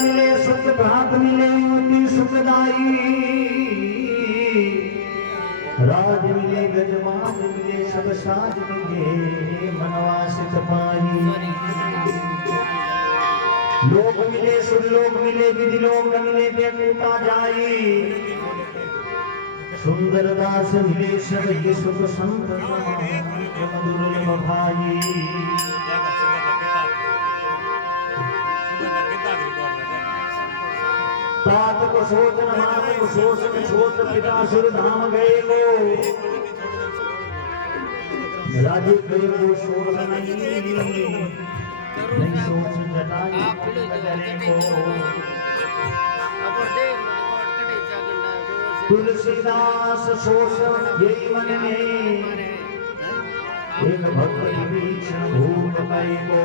मिले सुख भात मिले युवती सुखदाई राज मिले गजमान मिले सब साज मिले मनवासित पाई लोक मिले सुरलोक मिले विधि लोक मिले बेकूटा जाई सुंदर दास मिले सब ये सुख संत मधुर भाई तात को सोच मात को सोच पिता सुर धाम गए को राजे गए को सोच नहीं सोच जटाई को तुलसीदास सोच यही मन में एक भक्त बीच भूत गए को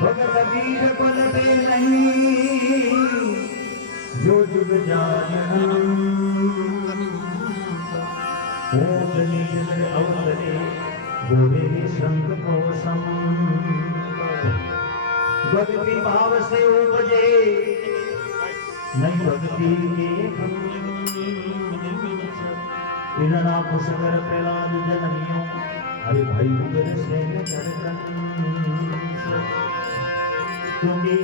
भगत बीज पलटे नहीं जो जुग जानन अवतरे गोरे संत कोसम भक्ति भाव से उपजे नहीं भक्ति के इनना पुष्कर प्रहलाद जननियों अरे भाई उधर से क्योंकि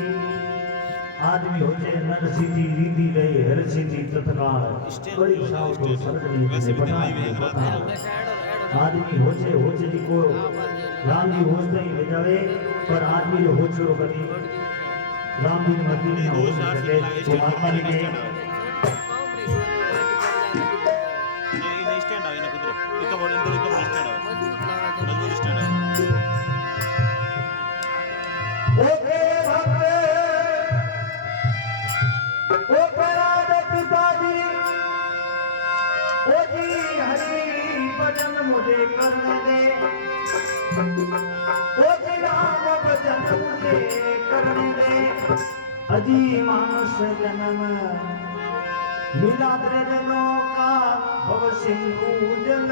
आदमी होते नर सिद्धि रीति गए हर सिद्धि तत्काल बड़ी साव को सरकनी से बता आदमी होचे जी को राम जी होते ही ले जावे पर आदमी जो हो छोड़ो कभी राम जी मत नहीं हो सके तो महात्मा ने कहे ये स्टैंड आवे ना कुछ इतना बड़ा इतना स्टैंड आवे मजबूत स्टैंड आवे ओके भक्त ओ पराद पिताजी ओ जी हरि भजन मुझे करने दे ओ जी राम भजन मुझे करने दे अजी मानुष जन्म मिला त्रिजनों का भव सिंधु जल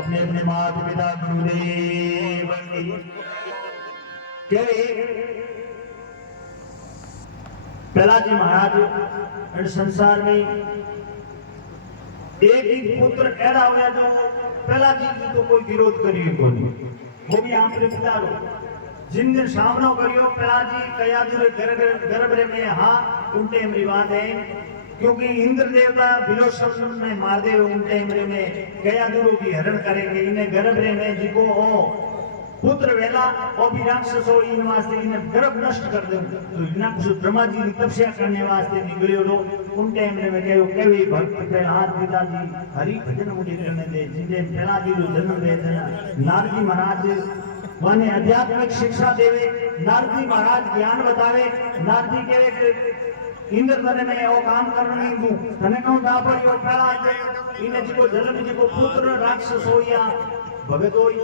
अपने अपने माता पिता गुरुदेव प्रहलाद जी महाराज संसार में एक ही पुत्र ऐसा हुआ जो प्रहलाद जी की तो कोई विरोध करिए को नहीं वो भी आपने पिता जिन दिन सामना करियो प्रहलाद जी कया दूर गर्भ में हाँ उनटे विवाद है क्योंकि इंद्र देवता विलोषण में मार दे उनटे में गया दूर की हरण करेंगे इन्हें गर्भ में जिको हो पुत्र वेला और भी राक्षसो इन वास्ते इन्हें गर्भ नष्ट कर दे तो इन्हें कुछ ब्रह्मा जी की तपस्या करने वास्ते निकलियो लो उन टाइम में कहो केवी भक्त प्रहलाद पिताजी हरि भजन मुझे करने दे जिनके प्रहलाद जी को जन्म दे नारद जी महाराज माने आध्यात्मिक शिक्षा देवे नारद जी महाराज ज्ञान बतावे नारद जी के इंद्र तने में वो काम करने दू तने को दा पड़ियो प्रहलाद इने जी को जन्म जी को पुत्र राक्षस होया भगत होई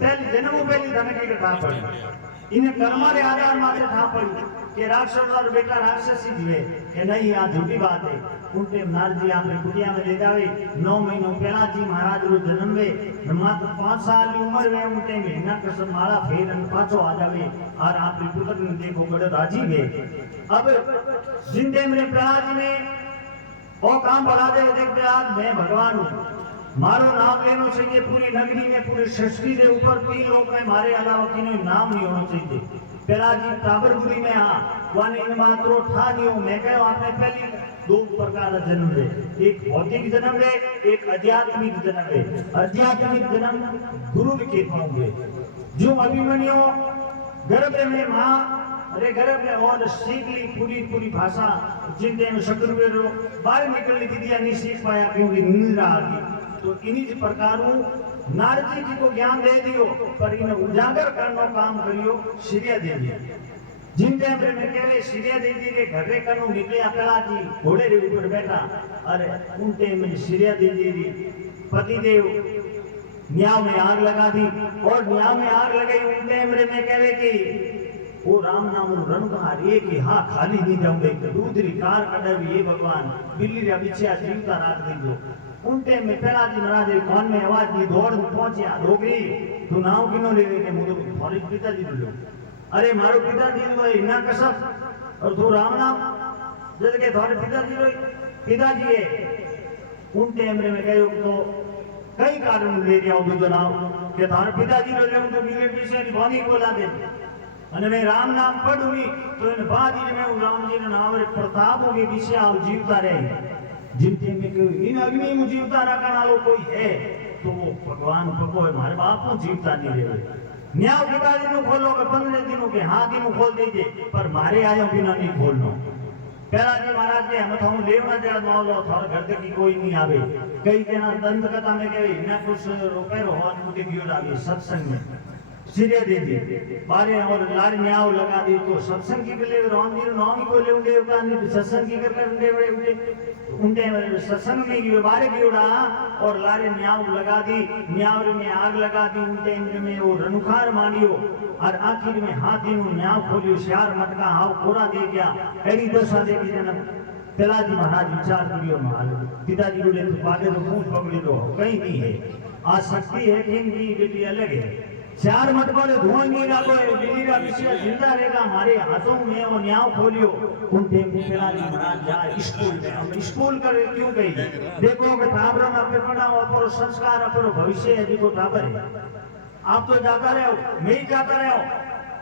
पहली जन्म पहली तने के था पड़ी इने कर्म रे आधार माथे था पड़ी कि राक्षस और बेटा राक्षसी जीवे कि नहीं आ झूठी बात है उनके नारद जी आपने कुटिया में ले जावे 9 महीनों पहला जी महाराज रो जन्म वे मात्र 5 साल की उम्र में उनके महीना कसम माला फेर अन पाछो आ जावे और आपने पुत्र ने देखो बड़े राजी वे अब जिंदे में प्रहलाद जी ने वो काम बढ़ा दे देख प्रहलाद मैं भगवान हूं मारो नाम लेना चाहिए पूरी नगरी में पूरी सृष्टि के ऊपर 3 लोग में मारे अलावा किसी नाम नहीं होना चाहिए पहला जी ताबरपुरी में हाँ वाने इन मात्रो था नहीं हो मैं कहो आपने पहली 2 प्रकार का जन्म ले एक भौतिक जन्म ले एक आध्यात्मिक जन्म ले आध्यात्मिक जन्म गुरु के पाओगे जो अभिमन्यु गर्भ में मां अरे गर्भ में और सीख ली पूरी भाषा जिनके में शत्रुवीर बाहर निकलने की दिया नहीं सीख पाया क्योंकि निंदा आ गई तो इन्हीं प्रकार नारद जी को ज्ञान दे दियो पर इन उजागर करनो काम करियो श्रेय दे दिया जिन टाइम में कहले श्रेय दे दी के घरे कनु निकले पहला जी घोड़े रे ऊपर बैठा अरे उन टाइम में श्रेय दे दी पति देव न्याव में आग लगा दी और न्याव में आग लगाई उन टाइम में कहले कि वो राम नाम रणकार एक ही हाँ खाली नहीं जाऊंगे दूसरी कार कटावी ये भगवान बिल्ली रे बिछिया जीवता राख दीजो उन टाइम में पहला जी महाराज कान में आवाज दी दौड़ पहुंचा डोगरी तू नाव किनो लेवे के मुझे थारे पिताजी लो अरे मारो पिताजी लो इना कसम और तू राम नाम जद के थारे पिताजी लो पिताजी है उन टाइम में कहो तो कई कारण ले दिया दूसरा नाम के थारे पिताजी लो ले तो बिले पीछे बानी बोला दे અને મેં રામ નામ પડું તો એને બાદ में राम जी ने नाम रे प्रताप होगे पीछे आओ जीवता रहे जिनके में कोई इन अग्नि में जीवता रखने वाला कोई है तो वो भगवान भगो है हमारे बाप को जीवता नहीं रहे न्याय पिताजी नु खोलो के 15 दिनों के हाथ ही खोल दीजिए पर मारे आयो बिना नहीं खोलनो पहला जी महाराज के हम तो लेवना जड़ा मावलो थोर घर के की कोई नहीं आवे कई जना दंत कथा में कहे ना कुछ रुपए रोहन मुझे गियो आवे सत्संग में सीधे दे दी बारे और लाड़ न्याव लगा दी तो सत्संग की ले राम जी नाम ही को ले उंडे उता नहीं सत्संग की कर उंडे उंडे उंडे सत्संग में की बारे की उड़ा और लारे न्याव लगा दी न्याव में आग लगा दी उनके में वो रनुखार मानियो और आखिर में हाथी नु न्याव खोलियो श्यार मटका हाव कोरा दे गया एडी दशा दे के जन्म पहला जी महाराज विचार करियो महाराज पिताजी को ले तो बादे तो पूछ पकड़ी लो कहीं नहीं है आ शक्ति है किन की बेटी अलग है चार मटकों ने धुआं नहीं डालो बिल्ली का विषय जिंदा रहेगा हमारे हाथों में वो न्याव खोलियो उन टाइम में पहला जी महाराज जाए स्कूल में हम स्कूल कर क्यों गई देखो कि ठाबरों में अपने पढ़ा और संस्कार अपने भविष्य है जिसको ठाबर है आप तो जाता रहे हो मैं ही जाता रहे हो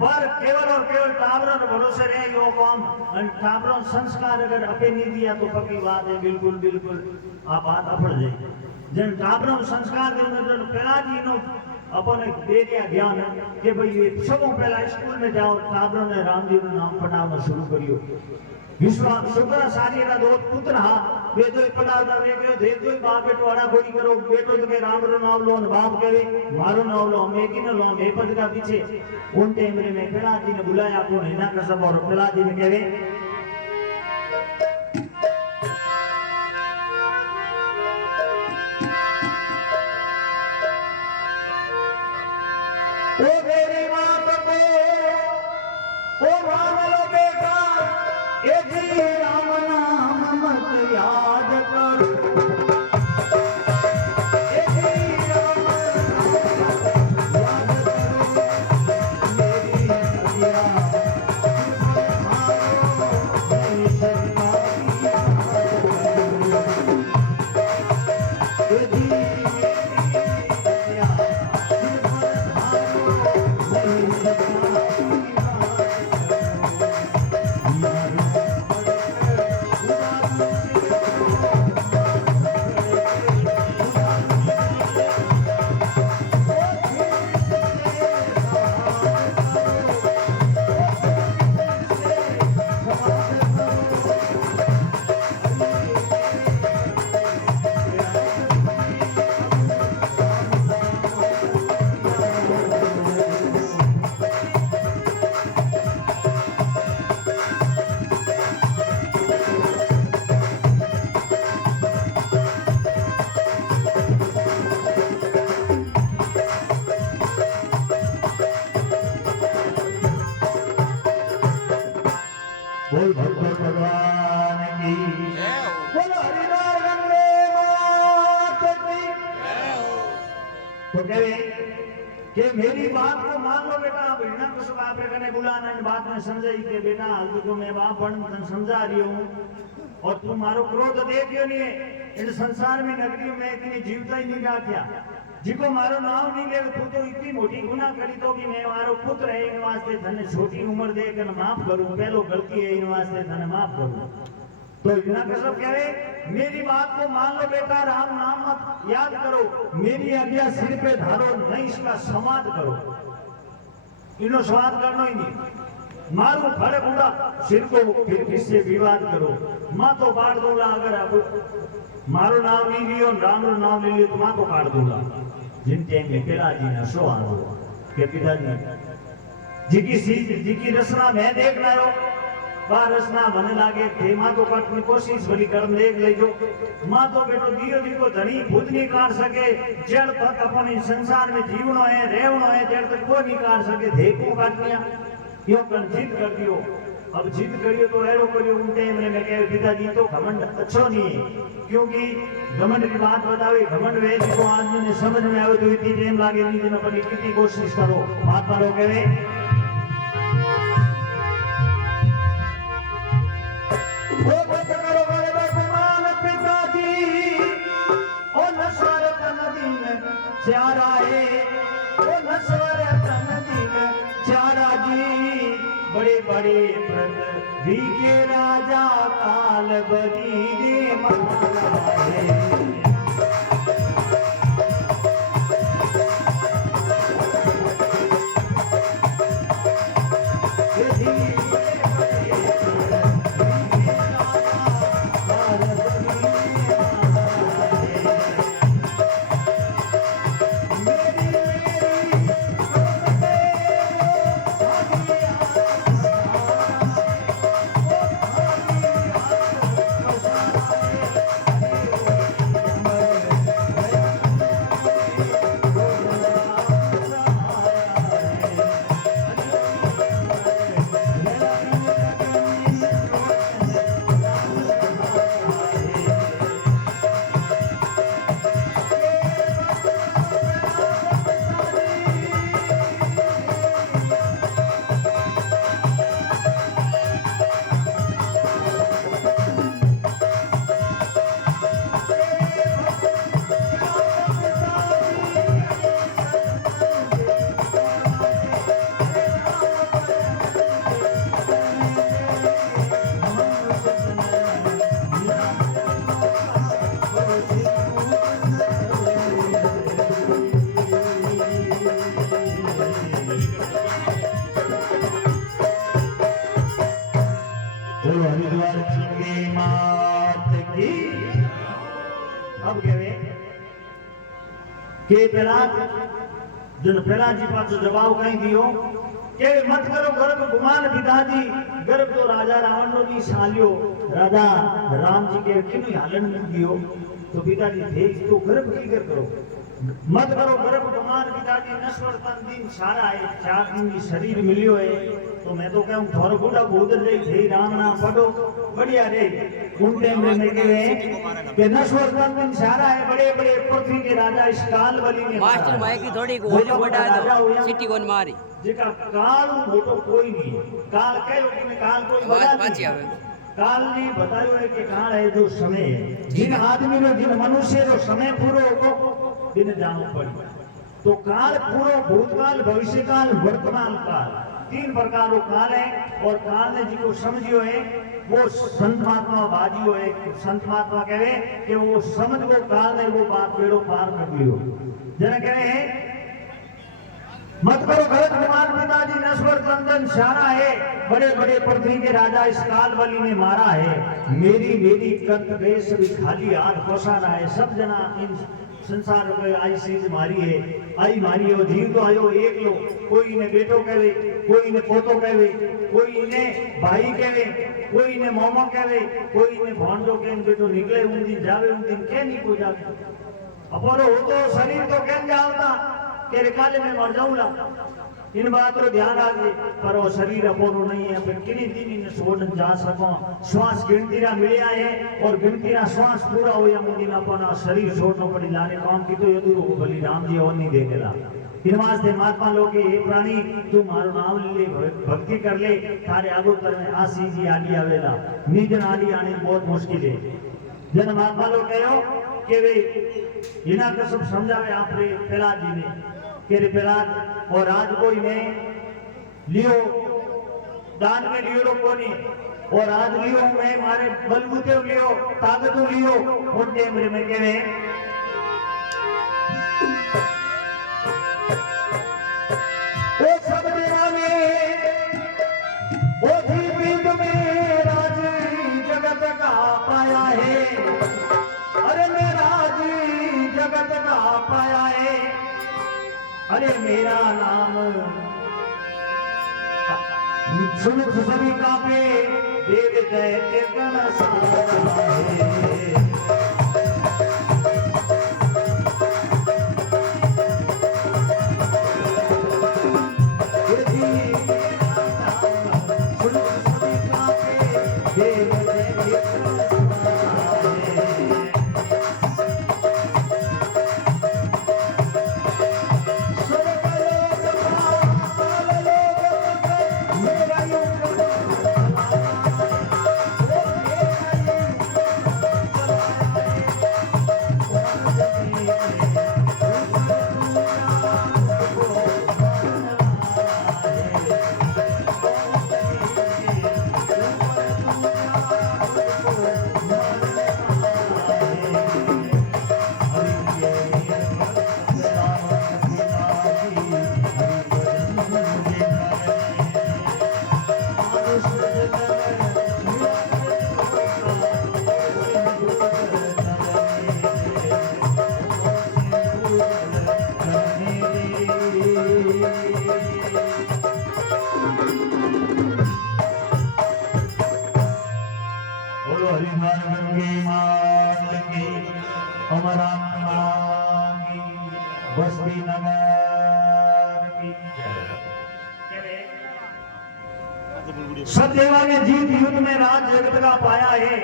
पर केवल और केवल ठाबरों के भरोसे रहे यो कौन ठाबरों संस्कार अगर अपने नहीं दिया तो पक्की बात है बिल्कुल बिल्कुल आप बात अफड़ जाए जन ठाबरों संस्कार देने पहला जी नो अपन एक दे दिया ज्ञान कि भाई ये सबों पहला स्कूल में जाओ ठाबरों ने राम जी नाम पढ़ाना शुरू करियो विश्वास शुक्र सारी का दो पुत्र हा वे तो पढ़ाता वे के दे दो बाप बेटो आड़ा गोड़ी करो बेटो तो के राम रो नाम लो बाप कहे मारो नाम लो मैं की न लो मैं पद का पीछे उन टाइम में पहला जी ने बुलाया को हिना का सब और पहला जी ने कहे ओ मेरी मात को ओ मान लो बेटा ए जी राम नाम मत याद करो ए जी राम नाम याद करो मेरी हरिया मारो बोल भगवान भगवान की बोल हरिद्वार गंगे मात की। तो कहे कि मेरी बात को मान लो बेटा। अब हिरण कुछ आपने कने बुलाना बात में समझाई कि बेटा हाल तो मैं बाप पण समझा रही हूँ और तू मारो क्रोध देखियो नहीं इन संसार में नगरी में इतनी जीवता ही नहीं राख्या जिको मारो नाम नहीं ले तू तो इतनी मोटी गुनाह करी तो कि मैं मारो पुत्र है इन वास्ते धने छोटी उम्र देकर माफ करूं पहलो गलती है इन वास्ते धने माफ करूं। तो इतना कसम कहे मेरी बात को मान लो बेटा। राम नाम मत याद करो मेरी आज्ञा सिर पे धारो नहीं इसका समाध करो। इनो स्वाद करना ही नहीं मारू खड़े बूढ़ा सिर को फिर किससे विवाद करो। माँ तो काट दूंगा अगर अब मारो नाम नहीं लियो राम रो नाम ले लियो तो माँ तो काट दूंगा। जिन टाइम में पिताजी ने शो आ के पिताजी जी की रचना मैं देख रहा हो वह रचना बने लागे थे माँ तो काटने कोशिश भली कर्म देख ले जो माँ तो बेटो दियो जी को धनी खुद नहीं काट सके जड़ तक अपन संसार में जीवनो है रेवनो है जड़ तक कोई नहीं काट सके थे को काटनिया क्यों कर जीत कर दियो। अब जीत करियो तो ऐरो करियो उन टाइम में कहे पिताजी तो घमंड अच्छो नहीं है क्योंकि घमंड की बात बतावे घमंड वे जिसको आदमी ने समझ में आवे तो इतनी टाइम लागे नहीं दिन पर कितनी कोशिश करो महात्मा लोग कहे वो मत करो बड़े भगवान पिताजी ओ नस्वर नदी में चारा है ओ नस्वर नदी में चारा जी बड़े बड़े पृथ्वी के राजा काल बदी रे महाराज हरिद्वार की मात की। अब कहे के पहला जन पहला जी पास जवाब कहीं दियो के मत करो गर्भ गुमान पिताजी गर्भ तो राजा रावण नो नी सालियो राजा राम जी के किनु हालन में दियो तो पिताजी भेज तो गर्भ की करो मत करो गर्भ गुमान पिताजी नश्वर तन दिन सारा है 4 दिन की शरीर मिलियो है तो मैं तो कहूं थोड़ा बूढ़ा बहुत रही थे राम नाम पढ़ो बढ़िया रे उन टाइम में मैं कहे कि नश्वर तन दिन सारा है बड़े बड़े पृथ्वी के राजा इस काल बलि में मास्टर भाई की थोड़ी गोली बढ़ा दो सिटी कोन मारी जेका काल मोटो कोई नहीं काल कह लो कि काल कोई बता काल ने बतायो है कि काल है जो समय है जिन आदमी ने जिन मनुष्य जो समय पूरो होतो दिन जानो पड़ी तो काल पूरो भूतकाल भविष्यकाल वर्तमान काल 3 प्रकार रो काल है और काल ने जिको समझियो है वो संत महात्मा बाजियो है संत महात्मा कहे कि वो समझ वो काल ने वो बात बेड़ो पार कर लियो जना कहे हैं मत करो गलत गुमान पिताजी नश्वर तंदन सारा है बड़े बड़े पृथ्वी के राजा इस काल बलि ने मारा है मेरी कंठ देश भी खाली हाथ पसारा है सब जना इन संसार में आई चीज मारी है आई मारी हो जीव तो आयो एक लो कोई ने बेटो कहे कोई ने पोतो कहे कोई ने भाई कहे कोई ने मोमो कहे कोई ने भांडो के बेटो निकले उन दिन जावे उन दिन के नहीं को जावे अपरो हो तो शरीर तो केन जावता के काले में मर जाऊंगा इन बात रो ध्यान रखजे पर वो शरीर अपोरो नहीं है फिर किनी दिन ने छोड़ जा सको श्वास गिनती ना मिलिया है और गिनती ना श्वास पूरा हो या मुदी ना अपना शरीर छोड़ना पड़ी लाने काम की तो यदु भली राम जी और नहीं देखेला इन वास्ते महात्मा लोग के हे प्राणी तू मारो नाम ले भक्ति कर ले थारे आगो तर में आसी जी आडी आवेला निजन आडी आने बहुत मुश्किल है जन महात्मा लोग कहो के वे इना के सब समझावे आपरे प्रहलाद जी ने के रे प्रहलाद और राज कोई ने लियो दान में लियो कोनी और आज लियो मैं मारे बलबूते लियो ताकत लियो उन टाइम में कहवे ओ सब दीवाने ओ जीवित में राज जगत का पाया है अरे मैं राज जगत का पाया है अरे मेरा नाम सुन सभी कापे देव दैत्य गण सारा है बस्ती नगर की सब देवा ने जीत युद्ध में राज जगत का पाया है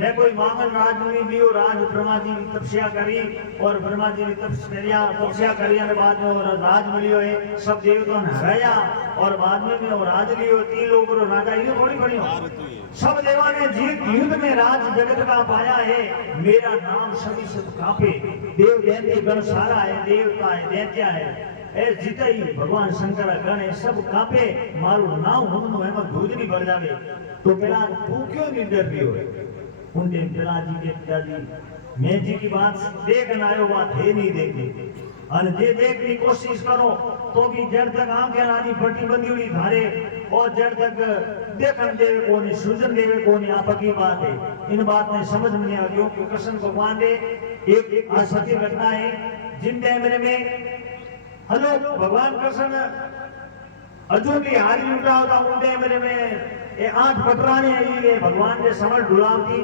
मैं कोई मांगन राज नहीं लियो राज ब्रह्मा जी ने तपस्या करी और ब्रह्मा जी ने तपस्या करी और बाद में राज मिलियो है सब देवताओं ने हराया और बाद में वो राज लियो 3 लोग रो राजा ये थोड़ी बड़ी सब देवा ने जीत युद्ध में राज जगत का पाया है मेरा नाम सभी सब कांपे देव दैत्य गण सारा है देवता है दैत्य है ए जीताई भगवान शंकर गण है सब कांपे मारू नाम हमनो एम दूध नहीं भर जावे तो पेला तू क्यों निडर रही हो उनके प्रहलाद जी के पिताजी मैं जी की बात देखना आयो बात है नहीं देखी और जे देखने की कोशिश करो तो भी जड़ तक आंखें रानी फटी बंदी हुई धारे और जड़ तक देखन देवे कोनी सृजन देवे कोनी आप की बात है इन बात ने समझ में नहीं आ गयो कि कृष्ण भगवान ने एक सत्य घटना है जिन टाइम में हेलो भगवान कृष्ण अर्जुन की हारी लुटा होता उन टाइम में ये 8 पटराने आई भगवान ने समझ ढुलावती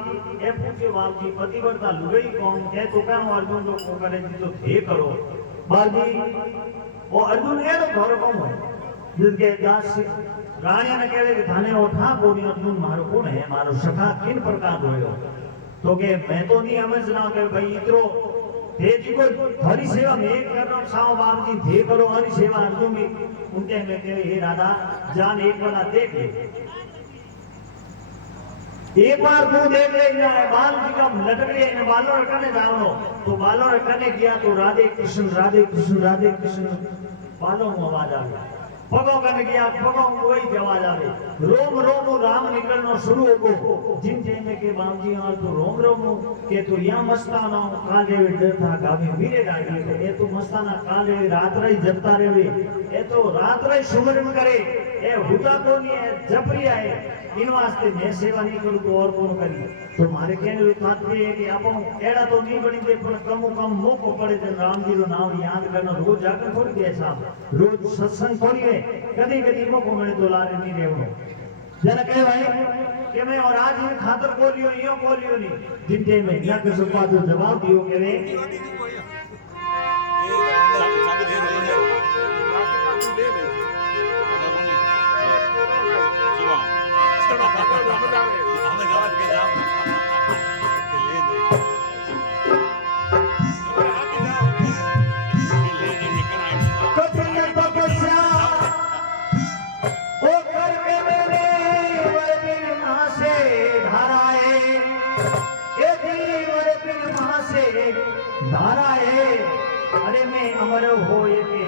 ए पूछे बाबजी पतिव्रता लुगई कौन है तो कहूं अर्जुन लोग को करे जी तो थे करो बाजी वो अर्जुन ये तो घर कौन है जिसके दास रानी ने कहे कि थाने उठा कोनी अर्जुन मारो कौन है मारो सखा किन प्रकार होयो तो के मैं तो नहीं समझना के भाई इतरो थे जी को हरी सेवा में एक करनो साव बाबजी थे करो हरी सेवा अर्जुन भी उनके में कहे हे राधा जान एक बार देख ले एक बार तू देख ले बाल जी का लटक गए इन बालों रखने जाओ तो बालों रखने गया तो राधे कृष्ण राधे कृष्ण राधे कृष्ण बालों में आवाज आ गया पगों करने गया पगों में वही आवाज आ गई रोम रोम राम निकलना शुरू हो गो जिन टाइम के बामजी और तो रोम रोम के तो या मस्ताना काल रे डर था गावी वीरे डाली ये तो मस्ताना काल रे रात रही जपता रे ये तो रात रही सुमरन करे ए हुदा कोनी है जपरिया है इन वास्ते मैं सेवा नहीं करूं तो और कौन करी तो मारे कहने तात्पर्य है कि अपन एड़ा तो नहीं बनी दे पर कम मौको पड़े तो राम जी रो नाम याद करना रोज जाकर थोड़ी दे साहब रोज सत्संग थोड़ी है कभी कभी मौको मिले तो लारे नहीं रेवो जन कहे भाई कि मैं और आज इन खातर बोलियो यो बोलियो नहीं जिनके में या के सुपा जो जवाब दियो के रे कठिन तपस्या ओ करके मेरे वरबिन मां से धाराए ये दीवर बिन मां से धाराए अरे मैं अमर होए के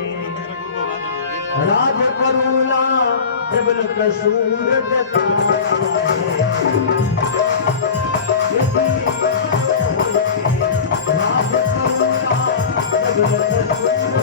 राज करूला जबल कसूर जताए ये दीवर राज करूला जबल कसूर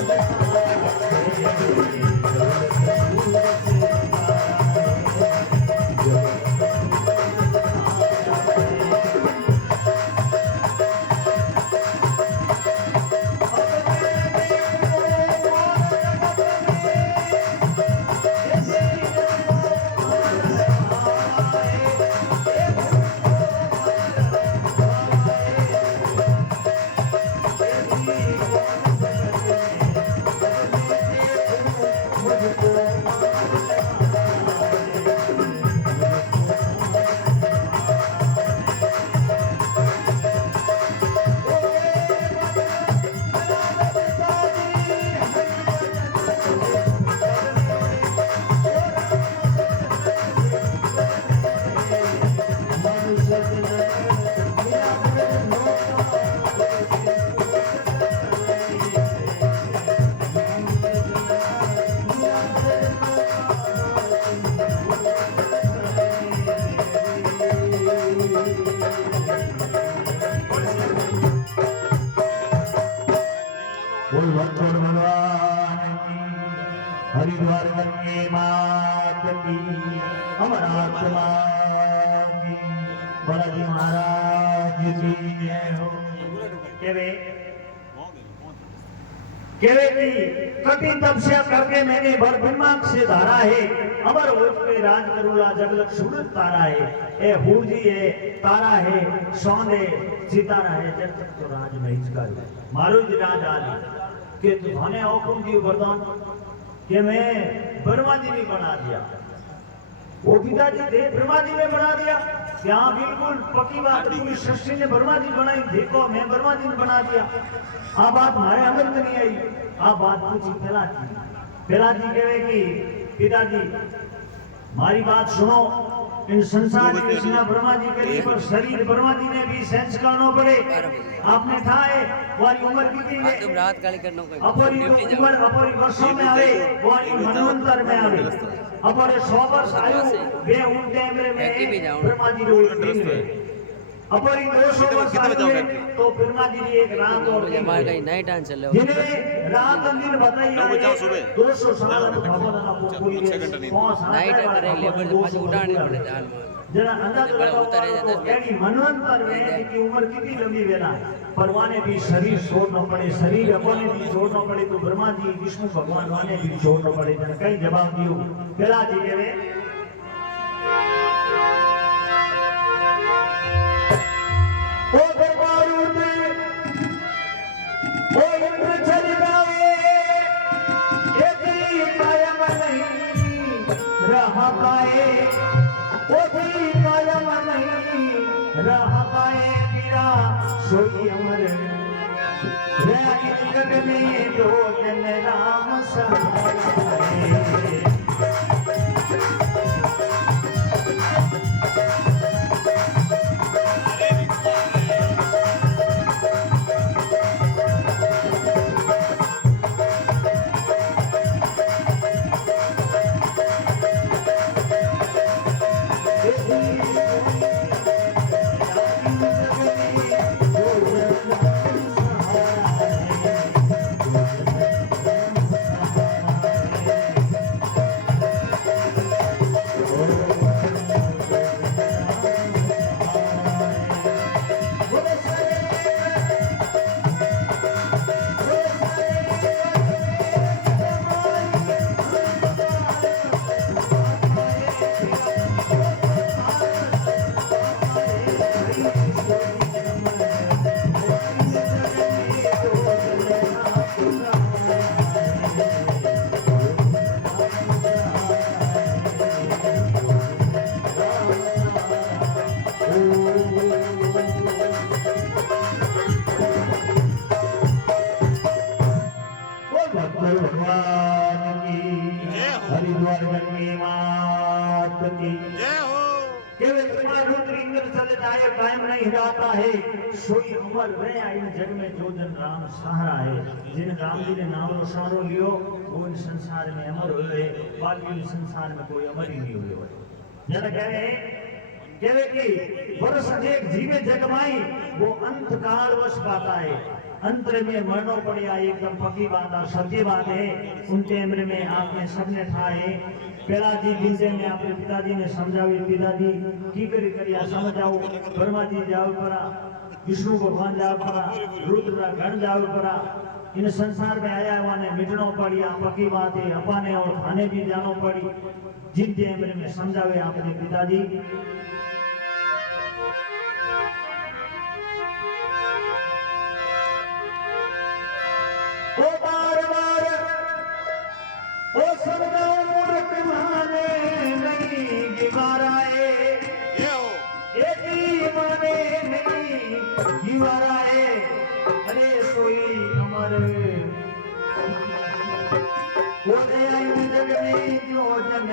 हरिद्वार गंगे मात की अमरात्मा की बालाजी महाराज की जय हो। केवे की कठिन तपस्या करके मैंने भर ब्रह्मांड से धारा है अमर होश पे राज करूला जगलक सूरज तारा है ए हूजी है तारा है सौंदे सितारा है जब तक तो राज नहीं कर मारो जी राज आली के तुमने हुक्म दियो वरदान कि मैं ब्रह्मा जी ने बना दिया वो पिताजी थे ब्रह्मा जी ने बना दिया क्या बिल्कुल पक्की बात पूरी सृष्टि ने ब्रह्मा जी बनाई देखो मैं ब्रह्मा जी ने बना दिया आ बात हमारे अमल में नहीं आई आ बात पूछी पहला जी कहे कि पिताजी हमारी बात सुनो इन संसार की रचना ब्रह्मा जी करी पर शरीर ब्रह्मा जी ने भी सेंस करना पड़े आपने ठाए वाली उम्र कितनी है तुम रात काली करनो कोई अपनी उम्र अपनी वर्षों में आवे वाली मनवंतर में आवे अपने 100 वर्ष आयु वे उन टाइम में ब्रह्मा जी रो दिन में अपनी 200 वर्ष आयु में तो ब्रह्मा जी की एक रात और दिन हमारे कहीं नाइट डांस चल जिन्हें रात और दिन बताई 200 साल भगवान आपको पूरी नाइट करे लेबर से पाछे उठाने पड़े दाल में जरा अंदाज लगाओ तो यानी मनवंतर में की उम्र कितनी लंबी वेला परवाने भी शरीर छोड़ना पड़े शरीर अपने भी छोड़ना पड़े तो ब्रह्मा जी विष्णु भगवान वाने भी छोड़ना पड़े जरा कई जवाब दियो पहला जी के ओ दरबारू दे ओ इंद्र चल गए ये भी कायम नहीं रहा पाए ओ भी कायम नहीं रहा पाए मेरा सोई अमर रह जग में दो जन राम सहाय की जय हो। केवे तुम्हारा रुद्र इंद्र चले जाए कायम नहीं रहता है सोई अमर रहे इन जग में जो जन राम सहारा है जिन राम जी ने नाम रो सहारो लियो वो इन संसार में अमर हुए बाकी इन संसार में कोई अमर ही नहीं हुए जरा कह रहे केवे की वर्ष अनेक जीवे जगमाई वो अंत काल वश पाता है अंतर में मरनो पड़िया एकदम पक्की बात है सत्य बात है उनके अमर में आपने सबने ठाए पेलाजी जिनसे में अपने पिताजी ने समझावी पिताजी की करिया समझाओ ब्रह्मा जी जाओ परा विष्णु भगवान जाओ परा रुद्र गण जाओ परा इन संसार में आया हुआ ने मिटनो पड़िया पक्की बात है अपाने और खाने भी जानो पड़ी जिनके अमर में समझावे अपने पिताजी ओ बार बार ओ समझाओ मूर्ख माने नहीं गिवाराए जय हो। एती माने नहीं गिवाराए अरे सोई अमर वो दया इन जग में जो जन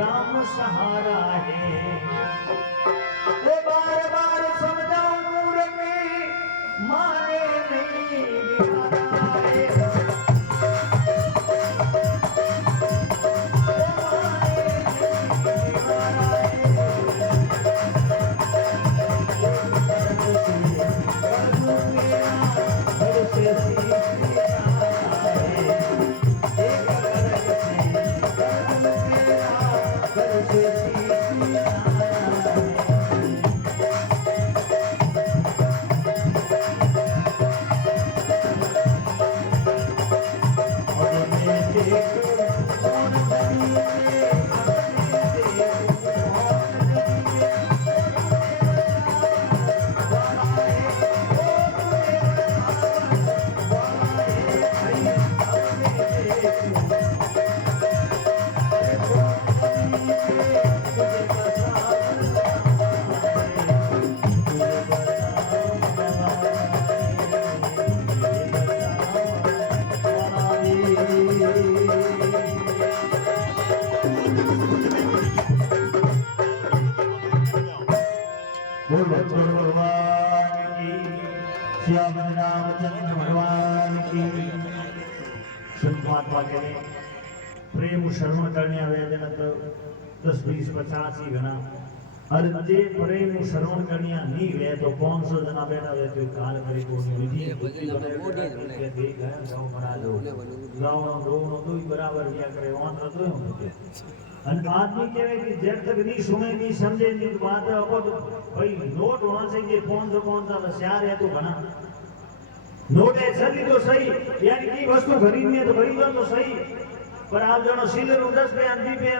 राम सहारा है वो बार बार समझाओ मूर्ख माने नहीं गिवाराए भगवान की श्याम रामचंद्र भगवान की महात्मा के प्रेम श्रवण करने आवेदन तो 10 20 50 ही घना अरे जे प्रेम श्रवण करनिया नहीं वे तो 500 जना बैठा वे तो काल करे को विधि बुद्धि बने के देख है गांव बना लो गांव रोनो तो ही बराबर दिया करे वहां तो होते अन आदमी कहे कि जब तक नहीं सुने नहीं समझे नहीं बात है अब भाई नोट होना चाहिए 500 कौन सा होशियार है तो घना नोट है चली तो सही यानी की वस्तु खरीदनी है तो खरीदो तो सही पर आप जनो सिलर 10 पे 20 पे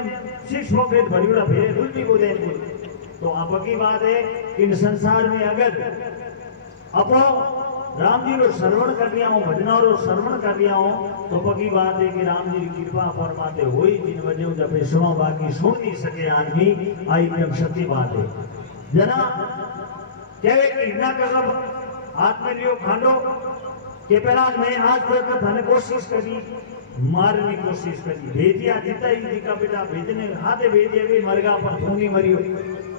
6 पॉकेट भरीड़ा भेरे उल्टी को दे तो आप की बात है कि इन संसार में अगर अपो राम जी रो श्रवण कर लिया हो भजना रो श्रवण कर लिया हो तो पक्की बात है कि राम जी की कृपा फरमाते हुई जिन वजह जब सुनो बाकी सुन नहीं सके आदमी आई एकदम सत्य बात है जना कहे कि ना कसम हाथ में लियो खांडो के पहला मैं आज तक थाने कोशिश करी मारने की कोशिश करी भेजिया जीता ही दिखा बेटा भेजने हाथे भेजे भी मरगा पर थूनी मरियो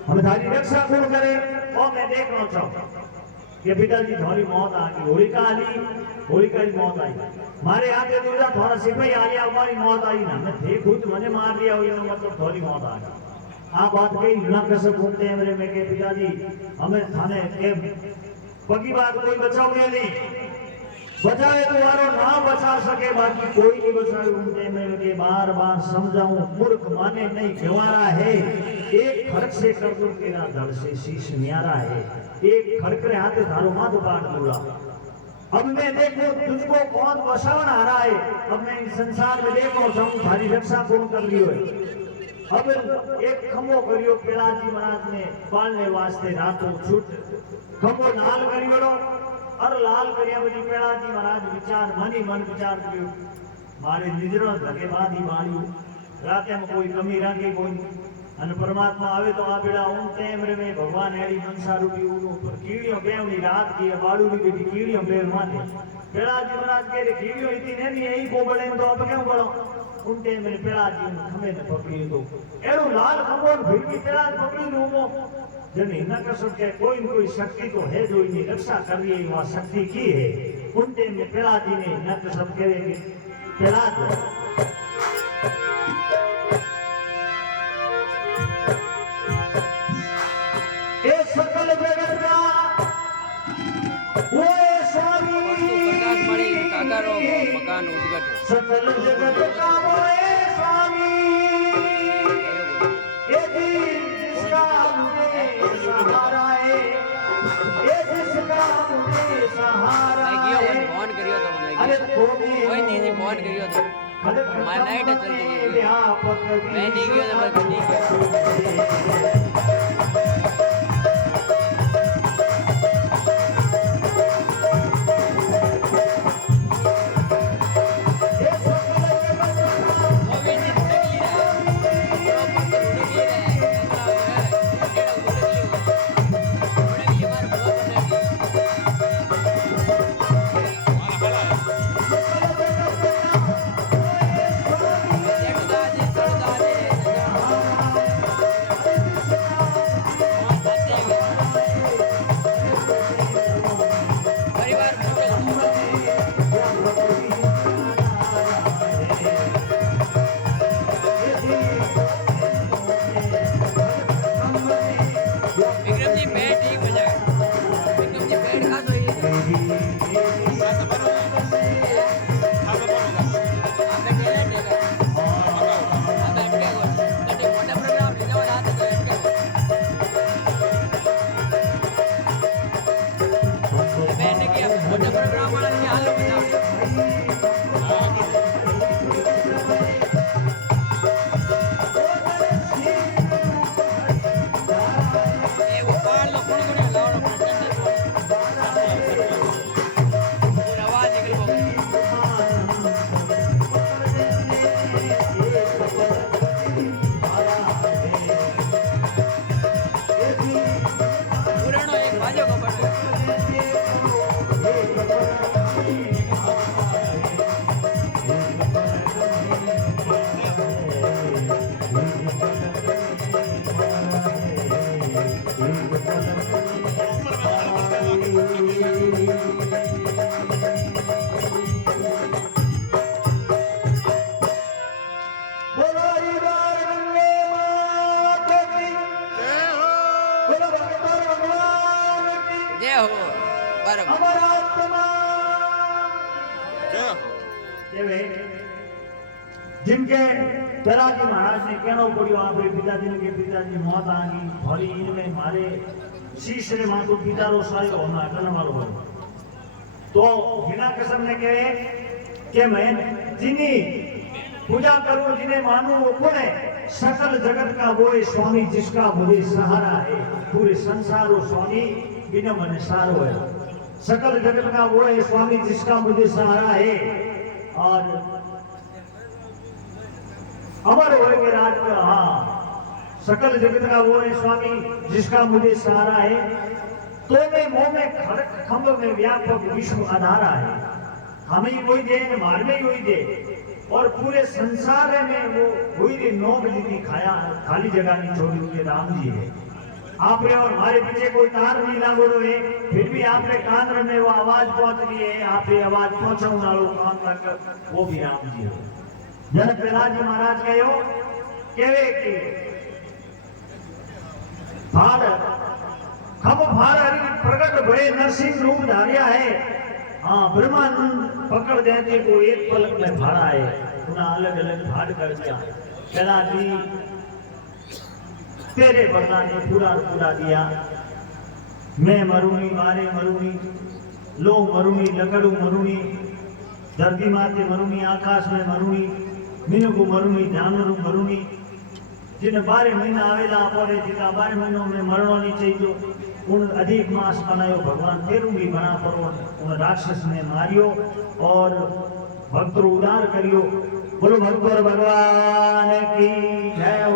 हम थारी रक्षा कौन करे और मैं देखना चाहूं कि पिताजी थोड़ी मौत आ गई होलिका की मौत आई मारे हाथे दूसरा थोड़ा सिपाही आ गया हमारी मौत आई ना मैं थे खुद मैंने मार दिया हुई मतलब थोड़ी मौत आ गई आप बात कही ना कैसे घूमते हैं मेरे में के पिताजी हमें थाने के पक्की बात कोई बचाओगे नहीं बचाए तो वारो ना बचा सके बाकी कोई नहीं बचाए उनके में के बार बार समझाऊं मूर्ख माने नहीं गवारा है एक खड़क से कर दो तेरा धड़ से शीश न्यारा है एक खड़करे हाथे धारो माथ पाट दूला अब मैं देखो तुझको कौन बसावन आ रहा है अब मैं इस संसार में देखो जाऊं थारी रक्षा कौन कर लियो है अब एक खंभो करियो पेलाजी महाराज ने पालने वास्ते रातों छूट खंभो नाल करियो और लाल करिया बजी पेलाजी महाराज विचार मनी मन विचार करियो मारे निजरो धके बाद ही मारियो राते में कोई कमी राखी कोई अन परमात्मा आवे तो आ बेड़ा उन टेमरे में भगवान एड़ी मनसा रूपी उनो पर कीड़ियों बेवनी रात की बाड़ू की बेटी कीड़ियों बेव माने पेलाजी महाराज के कीड़ियों इतनी नहीं यही को बड़े तो अब क्यों बड़ो उनटे में पेलाजी खमे ने पकड़ी तो एड़ो लाल खमोन भिड़की पेला पकड़ी रूमो जन हिना कसम के कोई न कोई शक्ति तो है जो इनकी रक्षा कर रही है वह शक्ति की है उनटे में पेलाजी ने हिना कसम के पेला ये सकल जगत का वो स्वामी प्रकाश मणि काकारो मकान उद्घाटन सकल जगत का वो स्वामी ये जिसका मुझे सहारा है ये जिसका मुझे सहारा मैं गयो है फोन करियो तो मैं अरे कोई नहीं जी फोन करियो तो मार नाइट चल गई मैं नहीं गयो तो मैं नहीं गयो जिनके पिताजी महाराज ने कहना पड़ियो आप पिताजी ने पिताजी मौत आ गई भरी इनमें मारे शीश रे मातो पिता रो सायो होना करने वालो हो तो बिना कसम ने कहे कि मैं जिन्हीं पूजा करूं जिन्हें मानूं वो कौन है सकल जगत का वो है स्वामी जिसका मुझे सहारा है पूरे संसार और स्वामी बिना मन सारो है सकल जगत का वो है स्वामी जिसका मुझे सहारा है और अमर होए के राज का हाँ सकल जगत का वो है स्वामी जिसका मुझे सहारा है तो में मोह में खड़क खंभ में व्यापक विश्व आधारा है हमें वही दे मार में वही दे और पूरे संसार में वो वही नोक जी खाया खाली जगह नहीं छोड़ी हुई राम जी है आपने और हमारे पीछे कोई तार नहीं लागोड़ो है फिर भी आपने कान में वो आवाज पहुंच रही है आपने आवाज पहुंचाऊं नालो कान तक वो भी राम जी है जन प्रहलाद जी महाराज कहो केवे कि भारत हम भारत प्रकट भय नरसिंह रूप धारिया है हाँ ब्रह्मानंद पकड़ देते को एक पलक में भाड़ा है उन्हें अलग अलग भाड़ कर दिया प्रहलाद जी तेरे वरदान ने पूरा पूरा दिया मैं मरूंगी मारे मरूंगी लो मरूंगी लकड़ू मरूंगी धरती माते मरूंगी आकाश में मरूंगी मीनू को मरूंगी जानवरों मरूंगी जिन 12 महीना आवेला पड़े जितना 12 महीनों में मरणों नहीं चाहिए उन अधिक मास बनायो भगवान तेरूंगी बना पड़ो उन राक्षस ने मारियो और भक्त उदार करियो बोलो भक्त भगवान की जय हो।